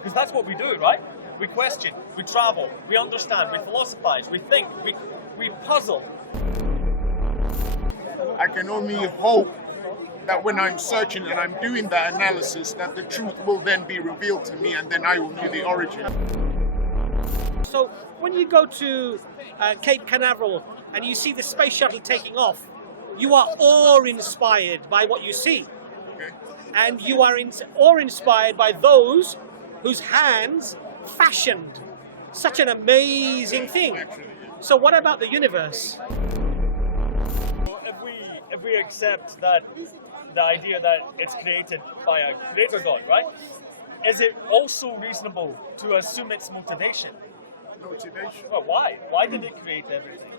Because that's what we do, right? We question, we travel, we understand, we philosophize, we think, we puzzle. I can only hope that when I'm searching and I'm doing that analysis, that the truth will then be revealed to me, and then I will know the origin. So when you go to Cape Canaveral and you see the space shuttle taking off, you are awe-inspired by what you see. Okay. And you are awe-inspired by those whose hands fashioned such an amazing thing. Actually, yeah. So what about the universe? If we accept that the idea that it's created by a creator God, right? Is it also reasonable to assume its motivation? Motivation. Well, why? Why did it create everything?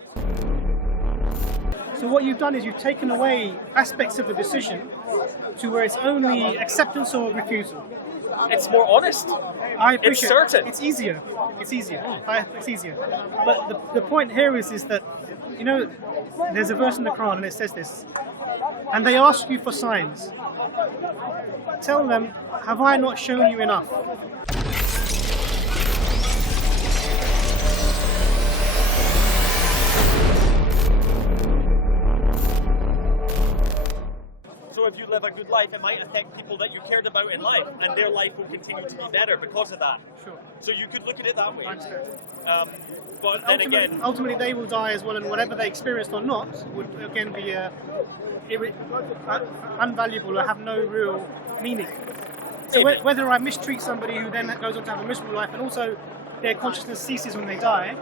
So what you've done is you've taken away aspects of the decision to where it's only acceptance or refusal. It's more honest. I appreciate It's certain. It's easier. It's easier. It's easier. But the point here is that, you know, there's a verse in the Quran and it says this, and they ask you for signs. Tell them, have I not shown you enough? So if you live a good life, it might affect people that you cared about in life, and their life will continue to be better because of that. Sure. So you could look at it that way. I understand. But then again, Ultimately, they will die as well, and whatever they experienced or not would again be unvaluable or have no real meaning. So whether I mistreat somebody who then goes on to have a miserable life, and also their consciousness ceases when they die,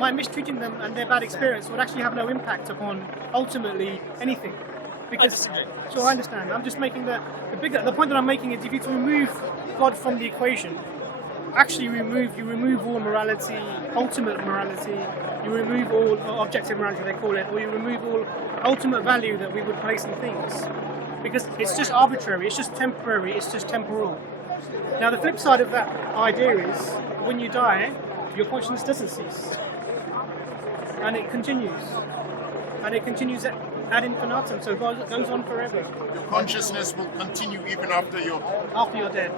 my mistreating them and their bad experience would actually have no impact upon ultimately anything. Because, so I understand. I'm just making the point that I'm making is if you remove God from the equation, actually you remove all morality, ultimate morality, you remove all objective morality they call it, or you remove all ultimate value that we would place in things. Because it's just arbitrary, it's just temporary, it's just temporal. Now the flip side of that idea is when you die, your consciousness doesn't cease. And it continues. And it continues ad infinitum, so it goes on forever. Your consciousness will continue even after you're dead.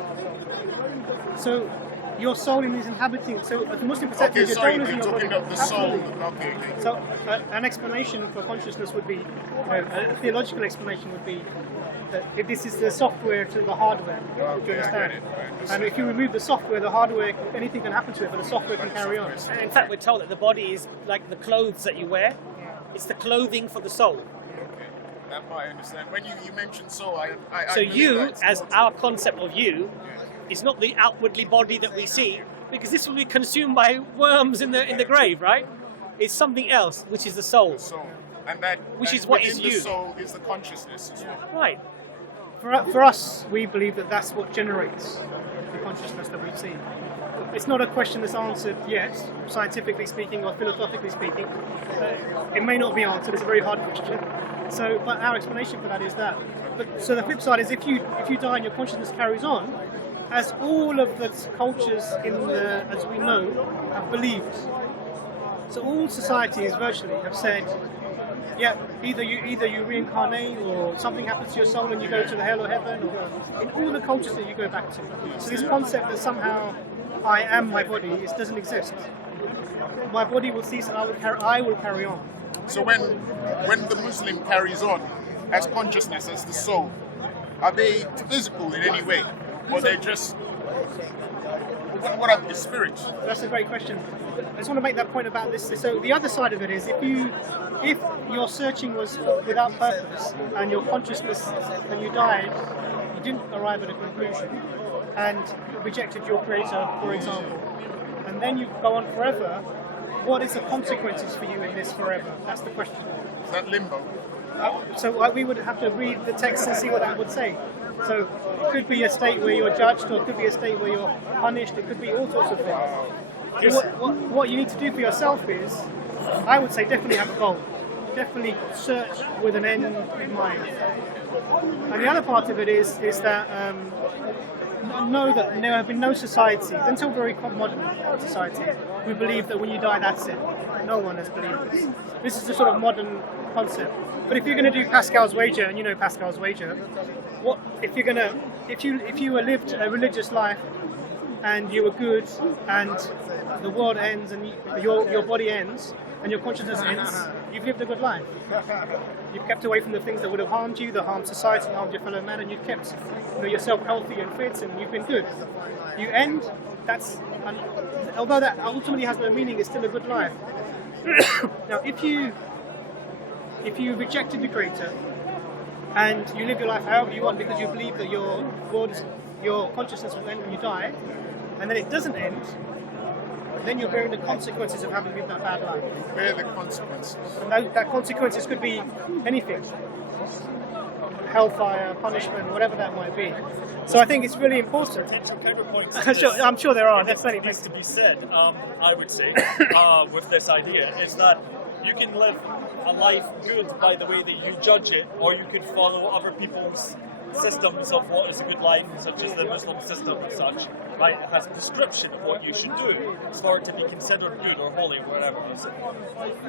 So your soul is inhabiting. So the Muslim perspective, okay, your sorry, soul is in you're your talking body. of the soul. Absolutely. Okay. So an explanation for consciousness would be, a theological explanation would be that if this is the software to the hardware. Do you understand? And if you remove the software, the hardware, anything can happen to it, but the software can carry on. And in fact, we're told that the body is like the clothes that you wear. It's the clothing for the soul. That I understand. When you mentioned soul, I So believe you, that's as what- our concept of you, is not the outwardly body that we see, because this will be consumed by worms in the grave, right? It's something else, which is the soul. soul, and that Which that is what within is the you. soul is the consciousness as well. Right. For us, we believe that that's what generates the consciousness that we see. It's not a question that's answered yet, scientifically speaking or philosophically speaking. It may not be answered. It's a very hard question. So, but our explanation for that is that. But so the flip side is if you die and your consciousness carries on, as all of the cultures as we know have believed. So all societies virtually have said, yeah, either you reincarnate or something happens to your soul and you go to the hell or heaven, or in all the cultures that you go back to. So this concept that somehow I am my body, it doesn't exist. My body will cease and I will carry on. So when the Muslim carries on as consciousness, as the soul, are they physical in any way, or they're just what are the spirits? That's a great question. I just want to make that point about this. So the other side of it is if your searching was without purpose and your consciousness, when you died, you didn't arrive at a conclusion and rejected your creator, for example, and then you go on forever, what is the consequences for you in this forever? That's the question. Is that limbo? So we would have to read the text and see what that would say. So it could be a state where you're judged, or it could be a state where you're punished, it could be all sorts of things. So what you need to do for yourself is, I would say definitely have a goal. Definitely search with an end in mind. And the other part of it is that know that there have been no societies, until very modern society, who believe that when you die, that's it. No one has believed this. This is a sort of modern concept. But if you're going to do Pascal's wager, and you know Pascal's wager, if you lived a religious life, and you were good, and the world ends, and your body ends, and your consciousness ends, you've lived a good life. You've kept away from the things that would have harmed you, that harmed society, and harmed your fellow man, and you've kept yourself healthy and fit, and you've been good. You end, although that ultimately has no meaning, it's still a good life. Now, if you rejected the Creator, and you live your life however you want because you believe that your consciousness will end when you die, and then it doesn't end, then you're bearing the consequences of having lived that bad life. Bear the consequences. And that consequences could be anything. Hellfire, punishment, whatever that might be. So I think it's really important. Potential counterpoints. I'm sure there are. That's what needs to be said, I would say, with this idea, is that you can live a life good by the way that you judge it, or you could follow other people's systems of what is a good life, such as the Muslim system and such, right? It has a prescription of what you should do for it to be considered good or holy, whatever it is.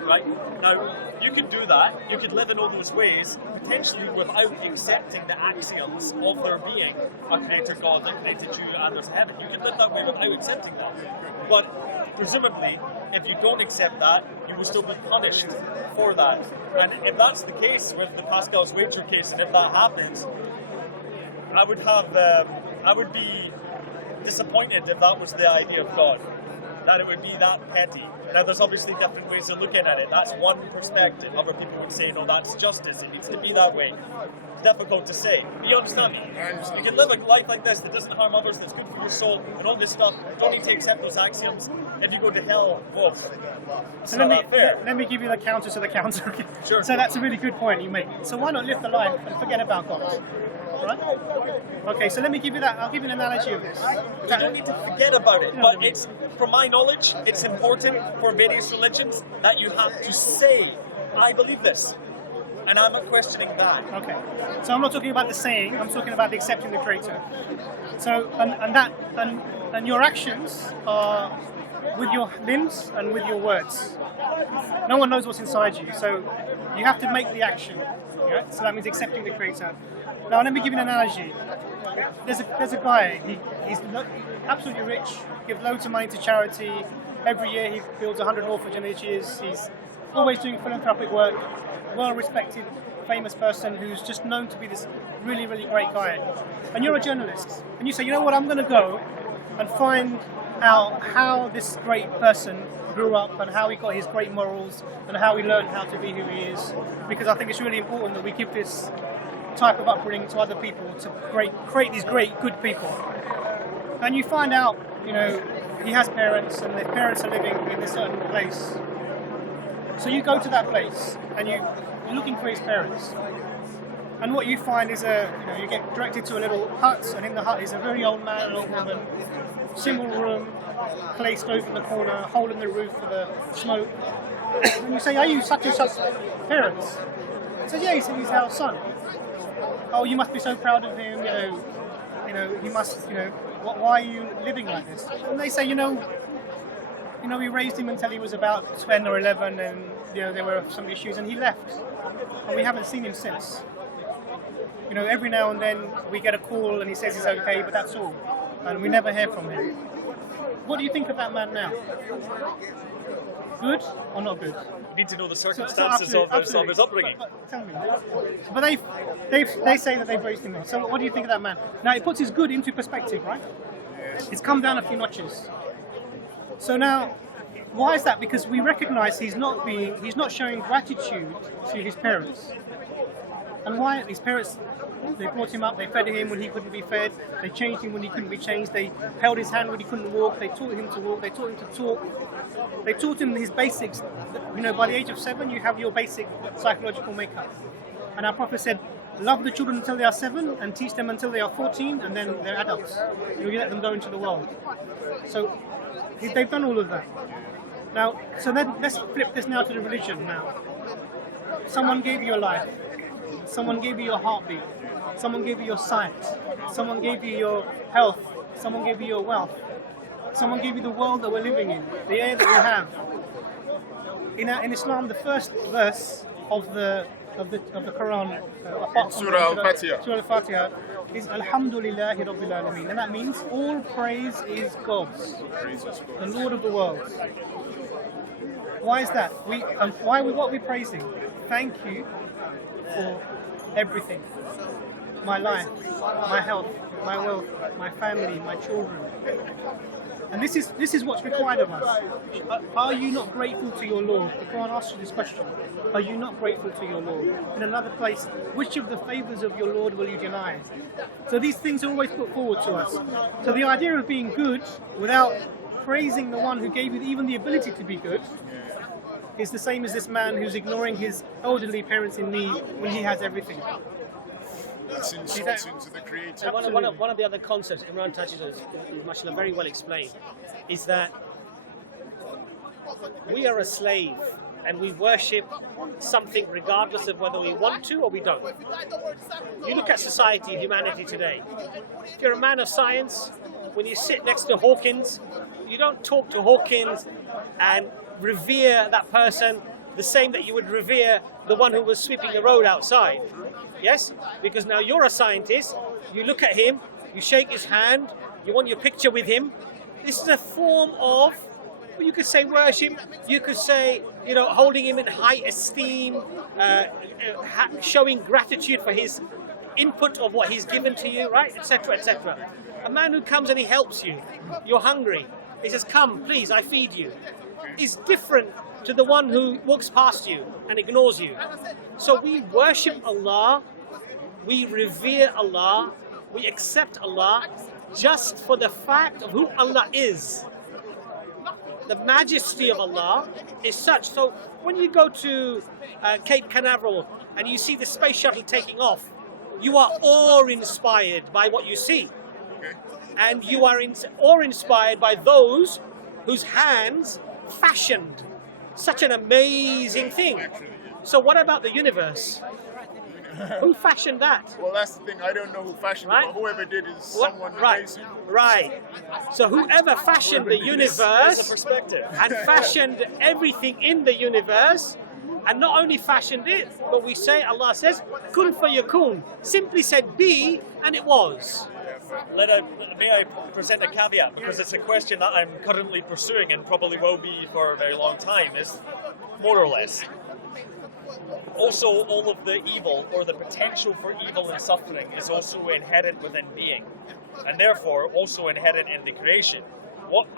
Right? Now, you could do that, you could live in all those ways, potentially without accepting the axioms of there being a creator God that created you and there's heaven. You could live that way without accepting that. But presumably, if you don't accept that, you will still be punished for that. And if that's the case with the Pascal's wager case, and if that happens, I would be disappointed if that was the idea of God, that it would be that petty. Now, there's obviously different ways of looking at it. That's one perspective. Other people would say, no, that's justice. It needs to be that way. It's difficult to say. But you understand me? You can live a life like this that doesn't harm others, that's good for your soul, and all this stuff. You don't need to accept those axioms. If you go to hell, well, it's not that fair. Let me give you the counter to the counter. Sure. So that's a really good point you make. So why not live the life and forget about God? Right? Okay, so let me give you that. I'll give you an analogy of this. You don't need to forget about it, but it's, from my knowledge, it's important for various religions that you have to say, I believe this. And I'm not questioning that. Okay. So I'm not talking about the saying, I'm talking about the accepting the Creator. So, and your actions are with your limbs and with your words. No one knows what's inside you, so you have to make the action. Yeah? So that means accepting the Creator. Now, let me give you an analogy. There's a guy, he's absolutely rich, gives loads of money to charity. Every year he builds 100 orphanages. He's always doing philanthropic work, well-respected, famous person who's just known to be this really, really great guy. And you're a journalist, and you say, you know what, I'm going to go and find out how this great person grew up and how he got his great morals and how he learned how to be who he is, because I think it's really important that we give this type of upbringing to other people to create these great, good people. And you find out, he has parents and their parents are living in a certain place. So you go to that place and you're looking for his parents. And what you find is you get directed to a little hut, and in the hut is a very old man and old woman, single room, clay stove in the corner, hole in the roof for the smoke. And you say, are you such and such parents? He says, yeah, he's our son. Oh, you must be so proud of him, he must, why are you living like this? And they say, we raised him until he was about 10 or 11, and, there were some issues, and he left. And we haven't seen him since. Every now and then we get a call and he says he's okay, but that's all. And we never hear from him. What do you think of that man now? Good or not good? You need to know the circumstances of his upbringing. But tell me. But they say that they've raised him up. So what do you think of that man? Now it puts his good into perspective, right? It's come down a few notches. So now, why is that? Because we recognise he's not showing gratitude to his parents. And why? His parents, they brought him up, they fed him when he couldn't be fed, they changed him when he couldn't be changed, they held his hand when he couldn't walk, they taught him to walk, they taught him to talk, they taught him his basics. By the age of 7, you have your basic psychological makeup. And our Prophet said, love the children until they are 7 and teach them until they are 14, and then they're adults. You let them go into the world. So they've done all of that. Now, so then let's flip this now to the religion now. Someone gave you a life. Someone gave you your heartbeat. Someone gave you your sight. Someone gave you your health. Someone gave you your wealth. Someone gave you the world that we're living in, the air that we have. In Islam, the first verse of the Quran, Surah Al-Fatiha, is Alhamdulillahi Rabbil Alameen, and that means all praise is God's, the Lord of the worlds. Why is that? What are we praising? Thank you for everything. My life, my health, my wealth, my family, my children. And this is what's required of us. Are you not grateful to your Lord? The Quran asks you this question. Are you not grateful to your Lord? In another place, which of the favours of your Lord will you deny? So these things are always put forward to us. So the idea of being good without praising the one who gave you even the ability to be good is the same as this man who's ignoring his elderly parents in need when he has everything. That's insults into the Creator. And one of the other concepts Imran touches on, is mashallah, very well explained, is that we are a slave and we worship something regardless of whether we want to or we don't. You look at society, humanity today. If you're a man of science, when you sit next to Hawkins, you don't talk to Hawkins and revere that person the same that you would revere the one who was sweeping the road outside. Yes? Because now you're a scientist, you look at him, you shake his hand, you want your picture with him. This is a form of, well, you could say worship, you could say, holding him in high esteem, showing gratitude for his input of what he's given to you, right, etc., etc. A man who comes and he helps you, you're hungry, he says, come, please, I feed you, is different to the one who walks past you and ignores you. So we worship Allah, we revere Allah, we accept Allah just for the fact of who Allah is. The majesty of Allah is such. So when you go to Cape Canaveral and you see the space shuttle taking off, you are awe-inspired by what you see. And you are awe-inspired by those whose hands fashioned such an amazing thing. So what about the universe? Who fashioned that? Well, that's the thing. I don't know who fashioned it, but whoever did is someone amazing. Right. So whoever fashioned the universe and fashioned everything in the universe, and not only fashioned it, but we say, Allah says, kun fayakun, simply said be, and it was. May I present a caveat, because it's a question that I'm currently pursuing and probably will be for a very long time, is more or less. Also, all of the evil or the potential for evil and suffering is also inherent within being, and therefore also inherent in the creation.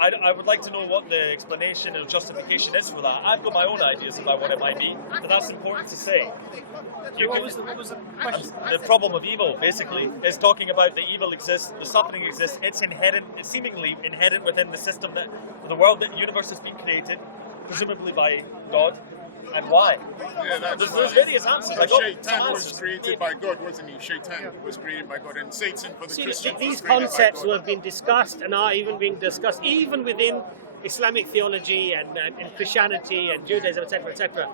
I would like to know what the explanation or justification is for that. I've got my own ideas about what it might be, but that's important to say. What was the question? The problem of evil, basically, is talking about the evil exists, the suffering exists, it's inherent, it's seemingly inherent within the system, that the world, that the universe has been created, presumably by God. And why? Yeah, there's various answers. Shaitan was created by God, wasn't he? Shaitan was created by God, and Satan for the Christians. These concepts have been discussed and are even being discussed even within Islamic theology and Christianity and Judaism, etc., etc.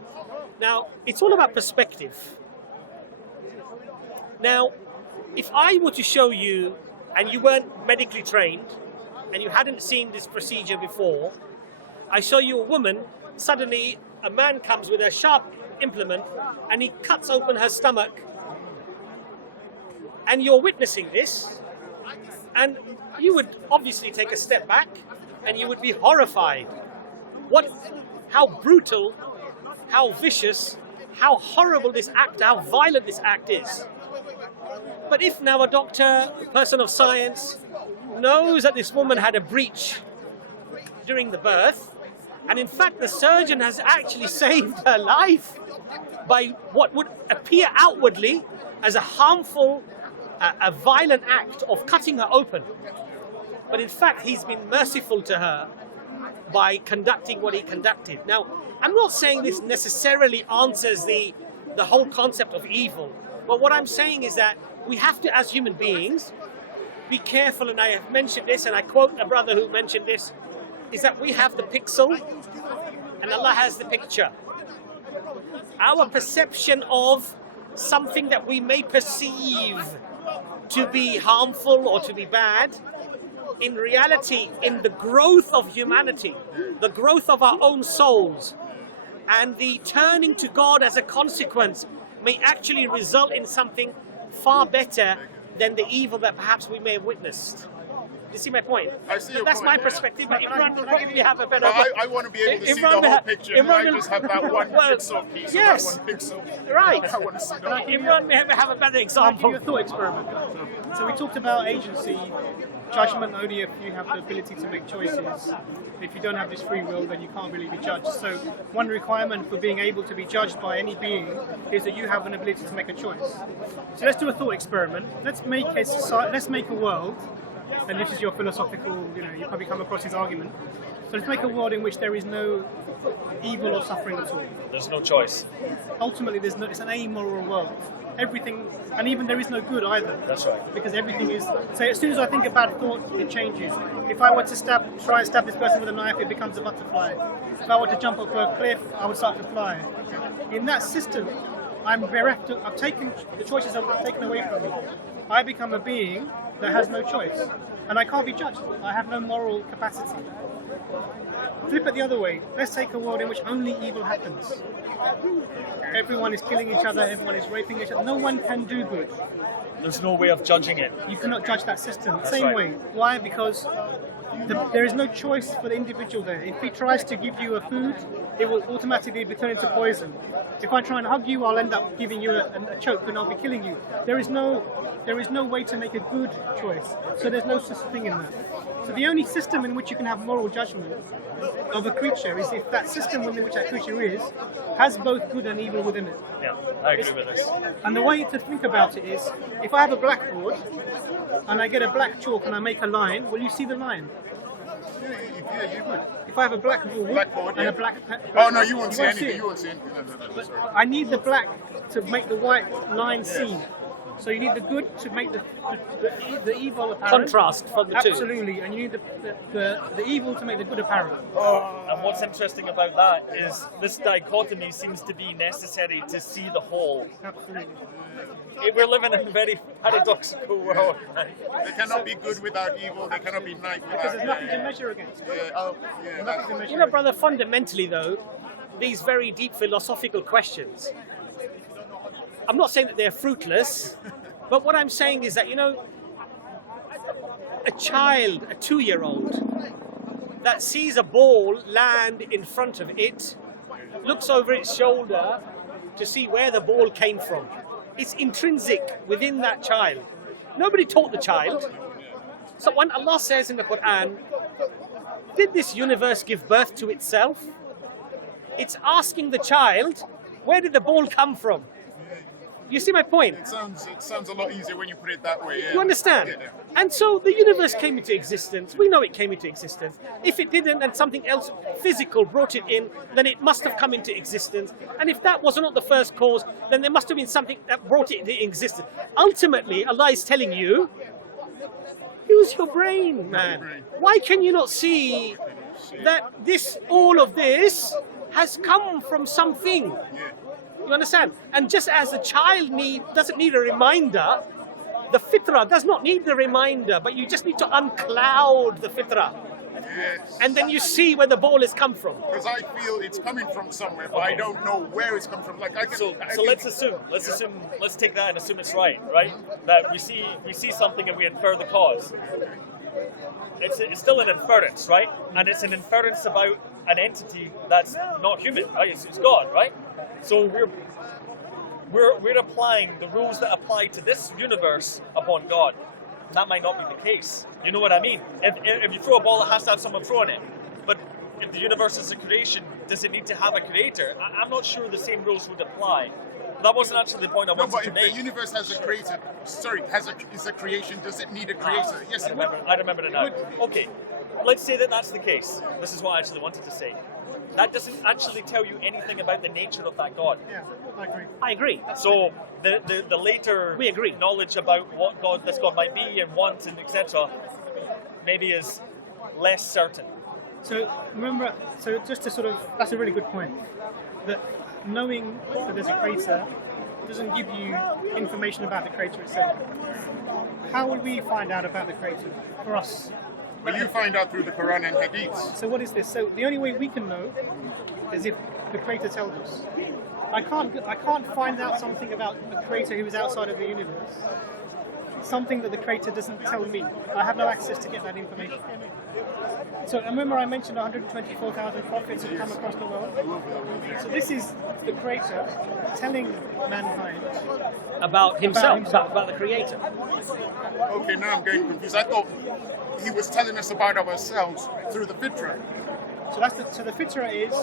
Now, it's all about perspective. Now, if I were to show you, and you weren't medically trained, and you hadn't seen this procedure before, I show you a woman, suddenly a man comes with a sharp implement and he cuts open her stomach, and you're witnessing this, and you would obviously take a step back and you would be horrified. How brutal, how vicious, how horrible this act, how violent this act is. But if now a doctor, a person of science, knows that this woman had a breach during the birth, and in fact the surgeon has actually saved her life by what would appear outwardly as a harmful, a violent act of cutting her open, but in fact he's been merciful to her by conducting what he conducted. Now, I'm not saying this necessarily answers the whole concept of evil, but what I'm saying is that we have to, as human beings, be careful, and I have mentioned this, and I quote a brother who mentioned this, is that we have the pixel and Allah has the picture. Our perception of something that we may perceive to be harmful or to be bad, in reality, in the growth of humanity, the growth of our own souls, and the turning to God as a consequence, may actually result in something far better than the evil that perhaps we may have witnessed. You see my point? I see your That's point, my yeah. perspective, but Imran will probably have a better... But I want to be able to see the whole picture, and I just have that one pixel piece, yes. or that one pixel. Right. I want to see the whole. Imran may have a better I'll give example. you a thought experiment. So we talked about agency, judgment only if you have the ability to make choices. If you don't have this free will, then you can't really be judged. So one requirement for being able to be judged by any being is that you have an ability to make a choice. So let's do a thought experiment. Let's make a world, and this is your philosophical, you probably come across this argument. So let's make a world in which there is no evil or suffering at all. There's no choice. Ultimately, it's an amoral world. Everything, and even there is no good either. That's right. Because everything is. So as soon as I think a bad thought, it changes. If I were to try and stab this person with a knife, it becomes a butterfly. If I were to jump off a cliff, I would start to fly. In that system, I'm bereft. I've taken the choices are taken away from me. I become a being that has no choice, and I can't be judged. I have no moral capacity. Flip it the other way. Let's take a world in which only evil happens. Everyone is killing each other, everyone is raping each other. No one can do good. There's no way of judging it. You cannot judge that system. That's Same right. way. Why? Because there is no choice for the individual there. If he tries to give you a food, it will automatically be turned into poison. If I try and hug you, I'll end up giving you a choke and I'll be killing you. There is no way to make a good choice. So there's no such thing in that. So the only system in which you can have moral judgment of a creature is if that system within which that creature is has both good and evil within it. Yeah, I agree with this. And the way to think about it is, if I have a blackboard and I get a black chalk and I make a line, will you see the line? Yeah, you would. If I have a blackboard and yeah. a black... Oh no, you won't see it. anything. You won't see anything. No, But sorry. I need the black to make the white line seen. So you need the good to make the evil apparent. Contrast from the two. Absolutely, and you need the evil to make the good apparent. And what's interesting about that is this dichotomy seems to be necessary to see the whole. Absolutely. We're living in a very paradoxical world. They cannot be good without evil. They cannot be nice Because without. there's nothing to measure against. Yeah, Nothing to measure You know, brother, fundamentally though, these very deep philosophical questions, I'm not saying that they're fruitless, but what I'm saying is that, a child, a 2-year-old, that sees a ball land in front of it, looks over its shoulder to see where the ball came from. It's intrinsic within that child. Nobody taught the child. So when Allah says in the Quran, did this universe give birth to itself? It's asking the child, where did the ball come from? You see my point? It sounds a lot easier when you put it that way. Yeah. You understand? Yeah. And so the universe came into existence. We know it came into existence. If it didn't and something else physical brought it in, then it must have come into existence. And if that was not the first cause, then there must have been something that brought it into existence. Ultimately, Allah is telling you, use your brain, man. Why can you not see that all of this has come from something? You understand? And just as a child doesn't need a reminder, the Fitra does not need the reminder, but you just need to uncloud the Fitra. Yes. And then you see where the ball has come from. Because I feel it's coming from somewhere, but I don't know where it's come from. Like So let's take that and assume it's right? That we see something and we infer the cause. It's still an inference, right? And it's an inference about an entity that's not human, right? It's God, right? So we're applying the rules that apply to this universe upon God. That might not be the case. You know what I mean? If you throw a ball, it has to have someone throwing it. But if the universe is a creation, does it need to have a creator? I'm not sure the same rules would apply. That wasn't actually the point I wanted but to if make. the universe has a creator, is a creation, does it need a creator? Yes, it would. I remember it now. Okay, let's say that that's the case. This is what I actually wanted to say. That doesn't actually tell you anything about the nature of that God. Yeah, I agree. I agree. So the later We agree. knowledge about what this God might be and want and etc. maybe is less certain. So remember, just to that's a really good point. That knowing that there's a creator doesn't give you information about the creator itself. How will we find out about the creator for us? But you find out through the Quran and Hadith. So what is this? So the only way we can know is if the creator tells us. I can't find out something about the creator who is outside of the universe something that the Creator doesn't tell me. I have no access to get that information. So remember I mentioned 124,000 prophets have come across the world? So this is the Creator telling mankind About himself, about the Creator. Okay, now I'm getting confused. I thought he was telling us about ourselves through the Fitra. So the Fitra is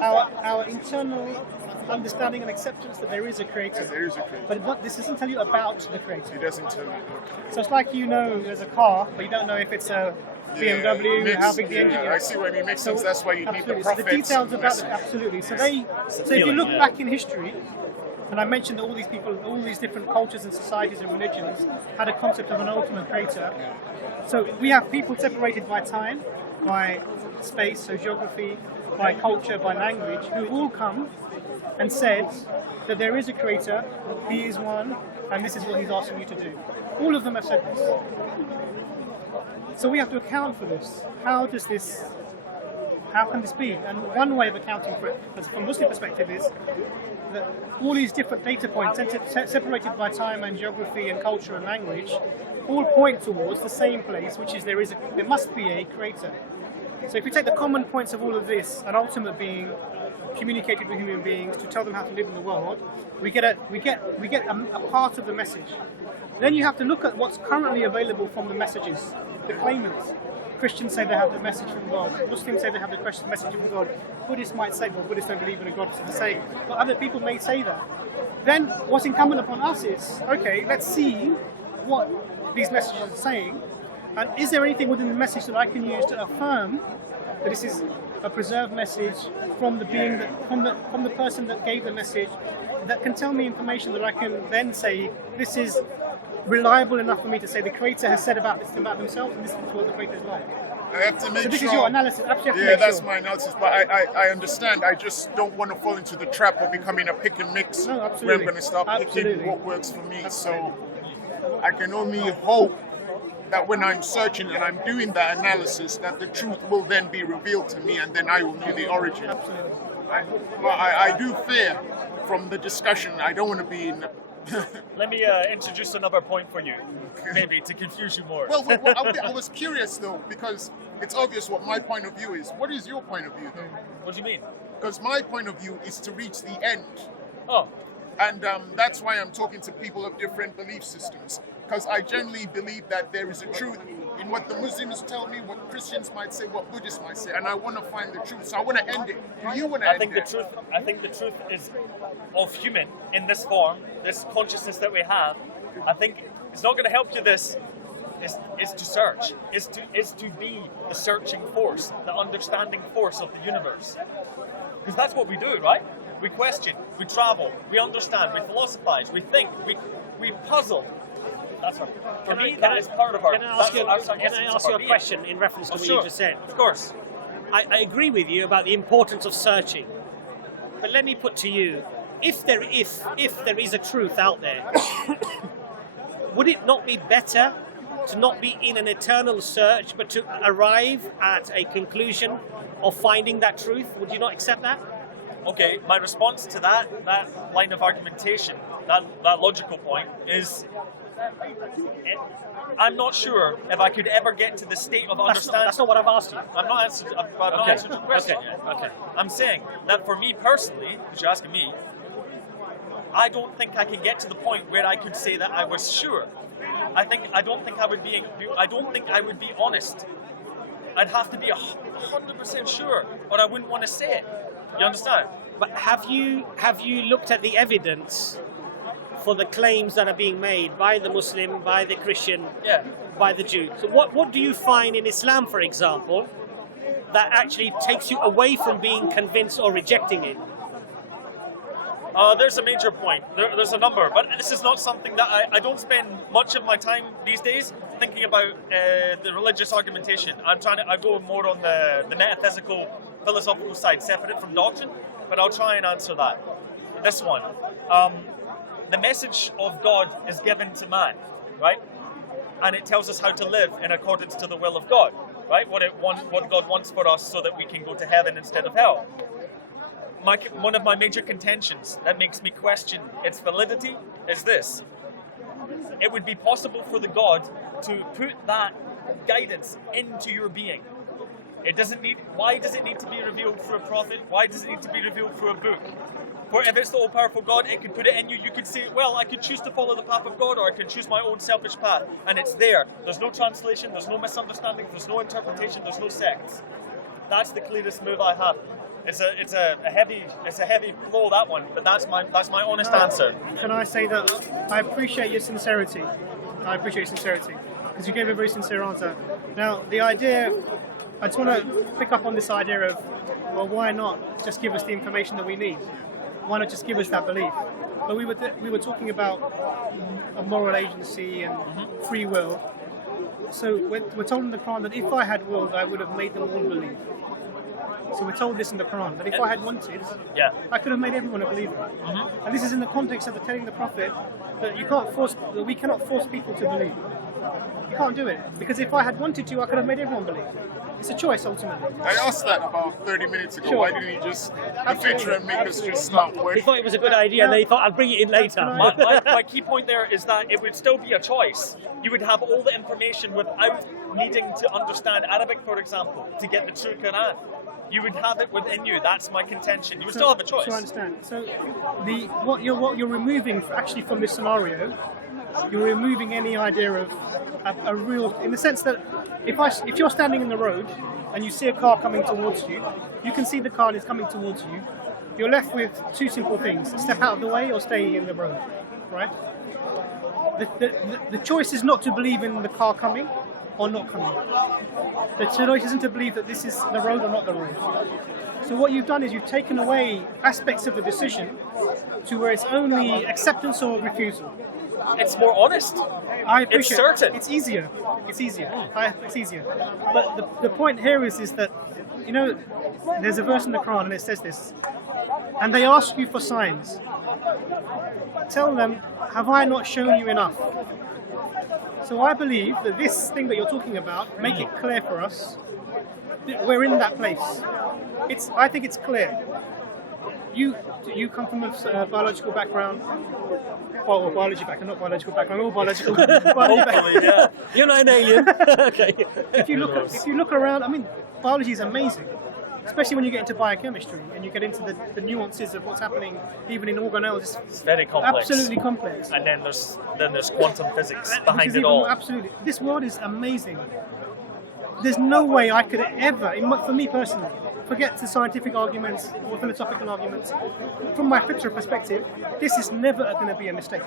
our internal understanding and acceptance that there is a Creator. There is a Creator. But this doesn't tell you about the Creator. He doesn't tell you. So it's like you know there's a car, but you don't know if it's a BMW, how big the engine is. I see what you mean. Makes sense. That's why you need the Absolutely. prophets. So the details and about it, message. absolutely. So if you look back in history, and I mentioned that all these people, all these different cultures and societies and religions had a concept of an ultimate Creator. So we have people separated by time, by space, so geography, by culture, by language, who all come and said that there is a Creator, He is one, and this is what He's asking you to do. All of them have said this. So we have to account for this. How can this be? And one way of accounting for it, from a Muslim perspective, is that all these different data points, separated by time and geography and culture and language, all point towards the same place, which is there must be a Creator. So if we take the common points of all of this, an ultimate being communicated with human beings to tell them how to live in the world, we get a part of the message. Then you have to look at what's currently available from the messages, the claimants. Christians say they have the message from God. Muslims say they have the message from God. Buddhists might say, well, Buddhists don't believe in a God, so they say. But other people may say that. Then what's incumbent upon us is, okay, let's see what these messages are saying, and is there anything within the message that I can use to affirm that this is a preserved message from the being from the person that gave the message, that can tell me information that I can then say this is reliable enough for me to say the Creator has said about this about Himself, and this is what the Creator is like. I have to make So this sure. is your analysis. Absolutely. Yeah, that's my analysis. But I understand. I just don't want to fall into the trap of becoming a pick and mix. No, where absolutely. I'm going to start picking Absolutely. what works for me. Absolutely. So I can only hope that when I'm searching and I'm doing that analysis, that the truth will then be revealed to me, and then I will know the origin. Absolutely. I do fear from the discussion. I don't want to be in. Let me introduce another point for you, maybe to confuse you more. Well, I was curious though, because it's obvious what my point of view is. What is your point of view though? What do you mean? Because my point of view is to reach the end. Oh, And that's why I'm talking to people of different belief systems. Because I generally believe that there is a truth in what the Muslims tell me, what Christians might say, what Buddhists might say, and I want to find the truth. So I want to end it. Do you want to I end think it? I think the truth is of human in this form, this consciousness that we have. I think it's not going to help you. This is to search, is to be the searching force, the understanding force of the universe. Because that's what we do, right? We question, we travel, we understand, we philosophize, we think, we puzzle. That's right. For me, that is part of our. Can I ask you, that's our can I essence ask of you our a being. question in reference to Oh, what sure. you just said? Of course. I agree with you about the importance of searching, but let me put to you, if there is a truth out there, would it not be better to not be in an eternal search, but to arrive at a conclusion of finding that truth? Would you not accept that? Okay, my response to that line of argumentation, that logical point is, I'm not sure if I could ever get to the state of understanding. That's not what I've asked you. I'm not answered your question yet. Okay. I'm saying that for me personally, because you're asking me, I don't think I can get to the point where I could say that I was sure. I don't think I would be honest. I'd have to be 100% sure, or I wouldn't want to say it. You understand? But have you looked at the evidence for the claims that are being made by the Muslim, by the Christian, Yeah. by the Jew? So what do you find in Islam, for example, that actually takes you away from being convinced or rejecting it? There's a major point. There's a number, but this is not something that I don't spend much of my time these days thinking about the religious argumentation. I go more on the metaphysical, philosophical side, separate from doctrine, but I'll try and answer that. This one. The message of God is given to man, right? And it tells us how to live in accordance to the will of God, right? What God wants for us so that we can go to heaven instead of hell. One of my major contentions that makes me question its validity is this. it would be possible for the God to put that guidance into your being. It doesn't need. Why does it need to be revealed through a prophet? Why does it need to be revealed through a book? For if it's the all-powerful God, it could put it in you. You could say, well, I could choose to follow the path of God, or I could choose my own selfish path, and it's there. There's no translation, there's no misunderstanding, there's no interpretation, there's no sects. That's the clearest move I have. It's a heavy blow, that one, but that's my honest answer. Can I say that I appreciate your sincerity? I appreciate your sincerity because you gave a very sincere answer. Now, the idea, I just want to pick up on this idea of, well, why not just give us the information that we need? Why not just give us that belief? But we were talking about a moral agency and free will. So we're told in the Quran that if I had willed, I would have made them all believe. So we're told this in the Quran, that if I had wanted, I could have made everyone a believer. And this is in the context of telling the Prophet that we cannot force people to believe. You can't do it. Because if I had wanted to, I could have made everyone believe. It's a choice, ultimately. I asked that about 30 minutes ago. Sure. Why didn't he just the Fitra and make us just start working? He thought it was a good idea, and then he thought, I'll bring it in later. My key point there is that it would still be a choice. You would have all the information without needing to understand Arabic, for example, to get the true Quran. You would have it within you. That's my contention. You would still have a choice. So I understand. So what you're removing actually from this scenario, you're removing any idea of a real, in the sense that if you're standing in the road and you see a car coming towards you, you can see the car is coming towards you. You're left with two simple things: step out of the way or stay in the road, right? The choice is not to believe in the car coming or not coming. The choice isn't to believe that this is the road or not the road. So what you've done is you've taken away aspects of the decision to where it's only acceptance or refusal. It's more honest. I appreciate it's certain. It's easier. It's easier. It's easier. But the point here is that, you know, there's a verse in the Quran and it says this, and they ask you for signs. Tell them, have I not shown you enough? So I believe that this thing that you're talking about, make it clear for us. We're in that place. I think it's clear. You come from a biological background. Well, biology background, not biological background, all biological. Biology background. Yeah. You're not an alien. Okay. If you look around, I mean, biology is amazing, especially when you get into biochemistry and you get into the nuances of what's happening even in organelles. It's very complex. Absolutely complex. And then there's quantum physics behind it all. Absolutely, this world is amazing. There's no way I could ever, for me personally, forget the scientific arguments or philosophical arguments. From my Fitra perspective, this is never going to be a mistake,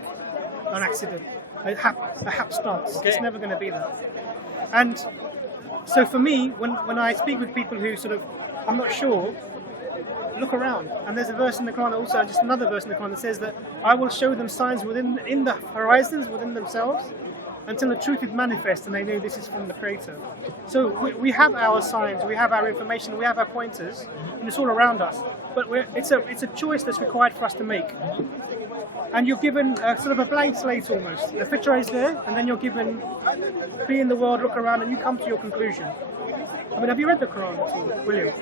an accident, a hapstance. Okay. It's never going to be that. And so for me, when I speak with people who sort of, I'm not sure, look around. And there's a verse in the Quran, also just another verse in the Quran that says that I will show them signs in the horizons within themselves, until the truth is manifest and they know this is from the Creator. So we have our signs, we have our information, we have our pointers, and it's all around us. But it's a choice that's required for us to make. And you're given sort of a blank slate almost. The Fitra is there, and then you're given, be in the world, look around, and you come to your conclusion. I mean, have you read the Quran at all, William?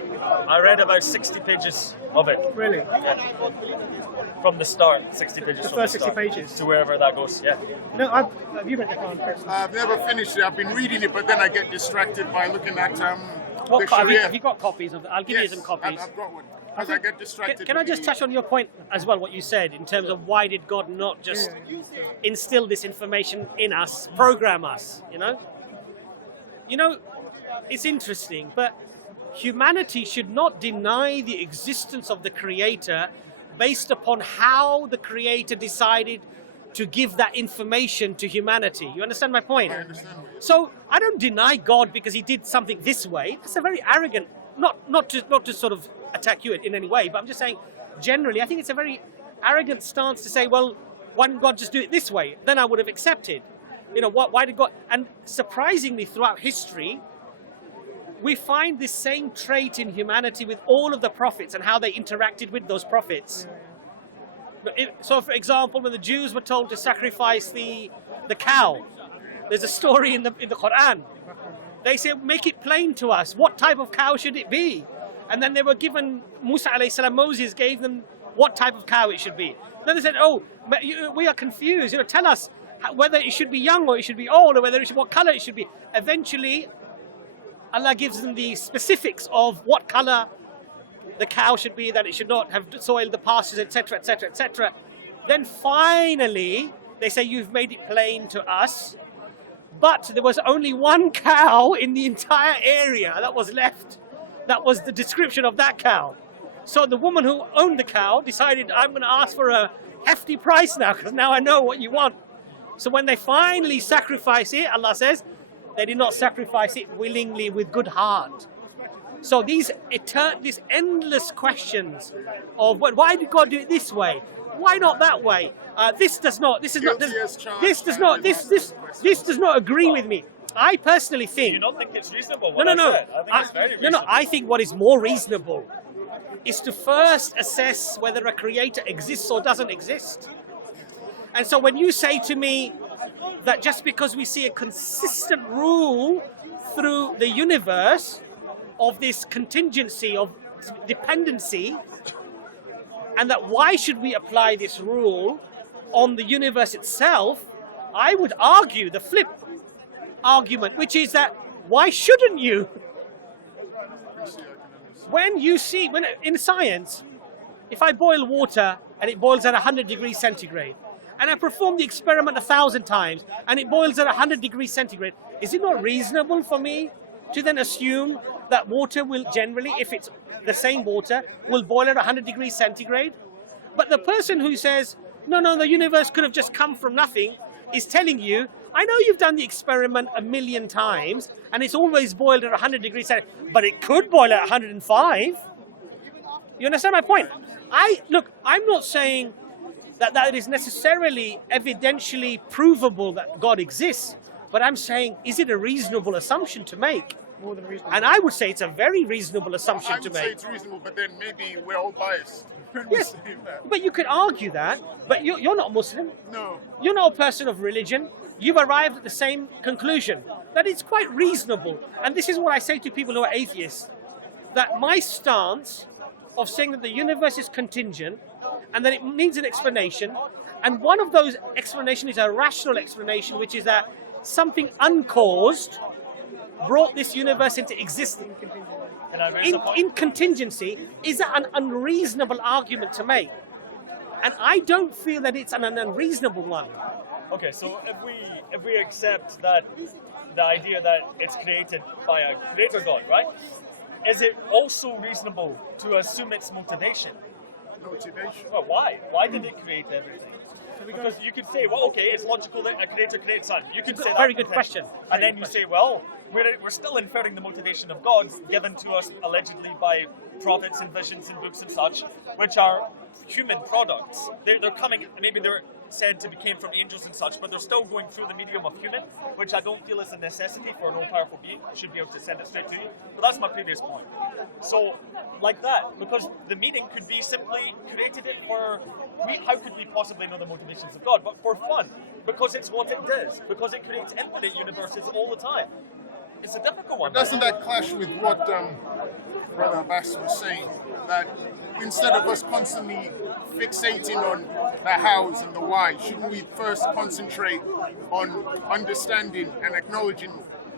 I read about 60 pages of it. Really? Yeah. From the start, 60 pages. The from first the 60 start, pages. to wherever that goes. Yeah. No, have you read the Quran, Chris? I've never finished it. I've been reading it, but then I get distracted by looking at the Have Sharia. you got copies of it? I'll give you some copies. I've got one. Because I get distracted. Can I with just the- touch on your point as well, what you said, in terms of why did God not just instill this information in us, program us, you know? You know, it's interesting, but humanity should not deny the existence of the Creator based upon how the Creator decided to give that information to humanity. You understand my point? I understand. So I don't deny God because he did something this way. That's a very arrogant, not to sort of attack you in any way, but I'm just saying generally I think it's a very arrogant stance to say, well, why didn't God just do it this way? Then I would have accepted. You know, why did God? And surprisingly throughout history, we find this same trait in humanity with all of the prophets and how they interacted with those prophets. So for example, when the Jews were told to sacrifice the cow, there's a story in the Quran. They say, make it plain to us, what type of cow should it be? And then they were given, Musa alayhi salam, Moses gave them what type of cow it should be. Then they said, oh, we are confused, tell us, whether it should be young or it should be old, or whether it should, what color it should be. Eventually, Allah gives them the specifics of what color the cow should be, that it should not have soiled the pastures, etc., etc., etc. Then finally, they say, you've made it plain to us, but there was only one cow in the entire area that was left. That was the description of that cow. So the woman who owned the cow decided, I'm going to ask for a hefty price now, because now I know what you want. So when they finally sacrifice it, Allah says, they did not sacrifice it willingly with good heart. So these endless questions of why did God do it this way? Why not that way? This does not agree with me. I personally think. Do you not think it's reasonable? I think what is more reasonable is to first assess whether a creator exists or doesn't exist. And so when you say to me that just because we see a consistent rule through the universe of this contingency, of dependency, and that why should we apply this rule on the universe itself, I would argue the flip argument, which is that why shouldn't you? When in science, if I boil water and it boils at 100 degrees centigrade, and I perform the experiment 1,000 times and it boils at 100 degrees centigrade, is it not reasonable for me to then assume that water will generally, if it's the same water, will boil at 100 degrees centigrade? But the person who says, no, the universe could have just come from nothing, is telling you, I know you've done the experiment 1,000,000 times and it's always boiled at 100 degrees centigrade, but it could boil at 105. You understand my point? I'm not saying that is necessarily evidentially provable that God exists, but I'm saying, is it a reasonable assumption to make? More than reasonable. And I would say it's a very reasonable assumption to I would say make. it's reasonable, but then maybe we're all biased. Yes, but you could argue that, but you're not Muslim. No. You're not a person of religion. You've arrived at the same conclusion, that it's quite reasonable. And this is what I say to people who are atheists, that my stance of saying that the universe is contingent and that it needs an explanation, and one of those explanations is a rational explanation, which is that something uncaused brought this universe into existence in contingency, is an unreasonable argument to make. And I don't feel that it's an unreasonable one. Okay, so if we accept that the idea that it's created by a creator God, right? Is it also reasonable to assume its motivation? Motivation? Well, why? Why did it create everything? Because you could say, well, okay, it's logical that a creator creates sun. You could say that. Very good question. And then you say, well, we're still inferring the motivation of God given to us allegedly by prophets and visions and books and such, which are human products. They're coming, maybe they're said to be came from angels and such, but they're still going through the medium of human, which I don't feel is a necessity for an all-powerful being. Should be able to send it straight to you. But that's my previous point. So, like that, because the meaning could be simply created it for, how could we possibly know the motivations of God? But for fun, because it's what it does, because it creates infinite universes all the time. It's a difficult one. But doesn't that clash with what Brother Abbas was saying? That instead of us constantly fixating on the hows and the why, shouldn't we first concentrate on understanding and acknowledging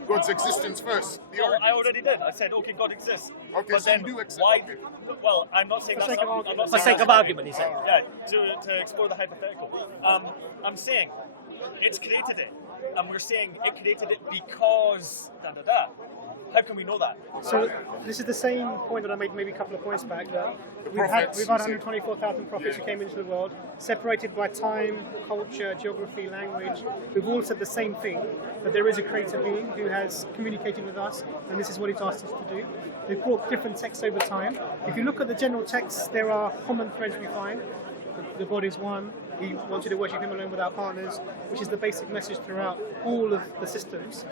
God's existence first? Well, I already did. I said, okay, God exists. Okay, but so then you do accept. why? Okay. Well, I'm not saying For that's sake of not, argument. I'm not For saying sake that's of right. argument, he said. Yeah, to explore the hypothetical. I'm saying it's created it, and we're saying it created it because da da da. How can we know that? So this is the same point that I made maybe a couple of points back, that we've had prophets, 124,000 prophets who came into the world, separated by time, culture, geography, language. We've all said the same thing, that there is a creator being who has communicated with us, and this is what he's asked us to do. We've brought different texts over time. If you look at the general texts, there are common threads we find. The God is one. He wanted to worship him alone without partners, which is the basic message throughout all of the systems.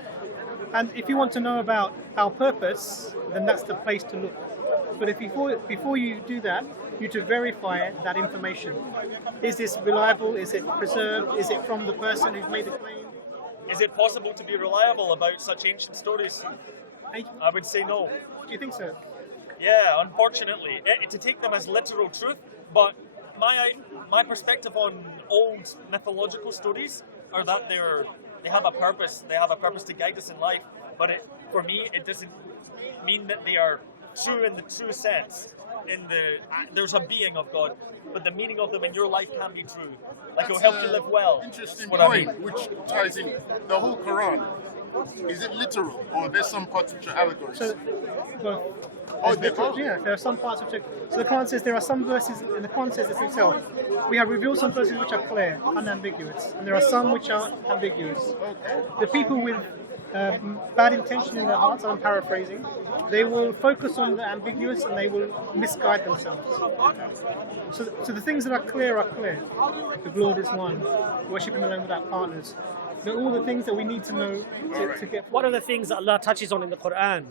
And if you want to know about our purpose, then that's the place to look. But if before you do that, you need to verify that information. Is this reliable? Is it preserved? Is it from the person who's made the claim? Is it possible to be reliable about such ancient stories? I would say no. Do you think so? Yeah, unfortunately, to take them as literal truth. But my perspective on old mythological stories or that they have a purpose. They have a purpose to guide us in life. But for me, it doesn't mean that they are true in the true sense. There's a being of God, but the meaning of them in your life can be true. Like it'll help you live well. Interesting That's what point, I mean. which ties in the whole Quran. Is it literal, or there's some parts which are allegories? So, both. Oh, they're both? Yeah, there are some parts which are. So the Quran says there are some verses in the Quran says this itself. We have revealed some verses which are clear, unambiguous, and there are some which are ambiguous. Okay. The people with bad intention in their hearts, I'm paraphrasing, they will focus on the ambiguous and they will misguide themselves. So the things that are clear are clear. The Lord is one, worship Him alone without partners. They're all the things that we need to know to get. One of the things that Allah touches on in the Quran,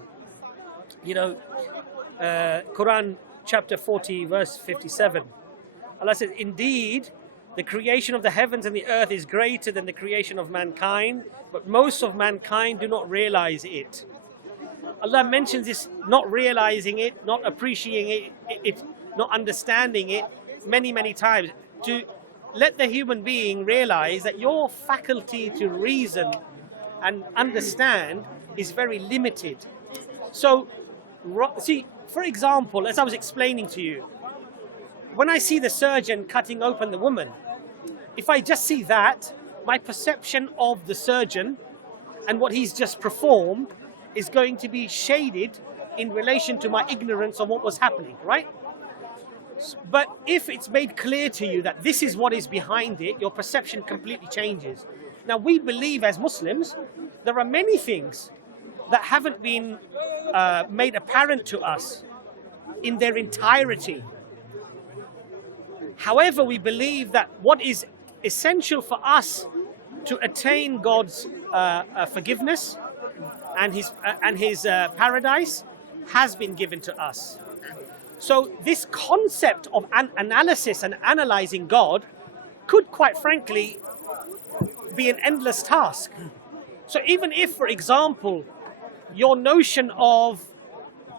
Quran chapter 40, verse 57, Allah says, "Indeed, the creation of the heavens and the earth is greater than the creation of mankind, but most of mankind do not realize it." Allah mentions this not realizing it, not appreciating it, not understanding it many, many times to let the human being realize that your faculty to reason and understand is very limited. So, see, for example, as I was explaining to you, when I see the surgeon cutting open the woman, if I just see that, my perception of the surgeon and what he's just performed is going to be shaded in relation to my ignorance of what was happening, right? But if it's made clear to you that this is what is behind it, your perception completely changes. Now, we believe as Muslims, there are many things that haven't been made apparent to us in their entirety. However, we believe that what is essential for us to attain God's forgiveness and His paradise has been given to us. So this concept of analysis and analyzing God could, quite frankly, be an endless task. So even if, for example, your notion of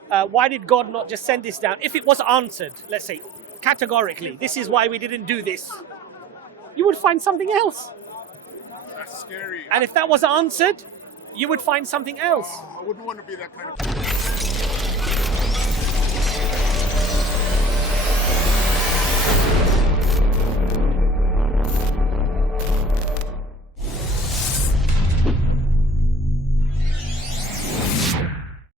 why did God not just send this down, if it was answered, let's say, categorically, this is why we didn't do this, you would find something else. That's scary. And if that was answered, you would find something else. I wouldn't want to be that kind of person.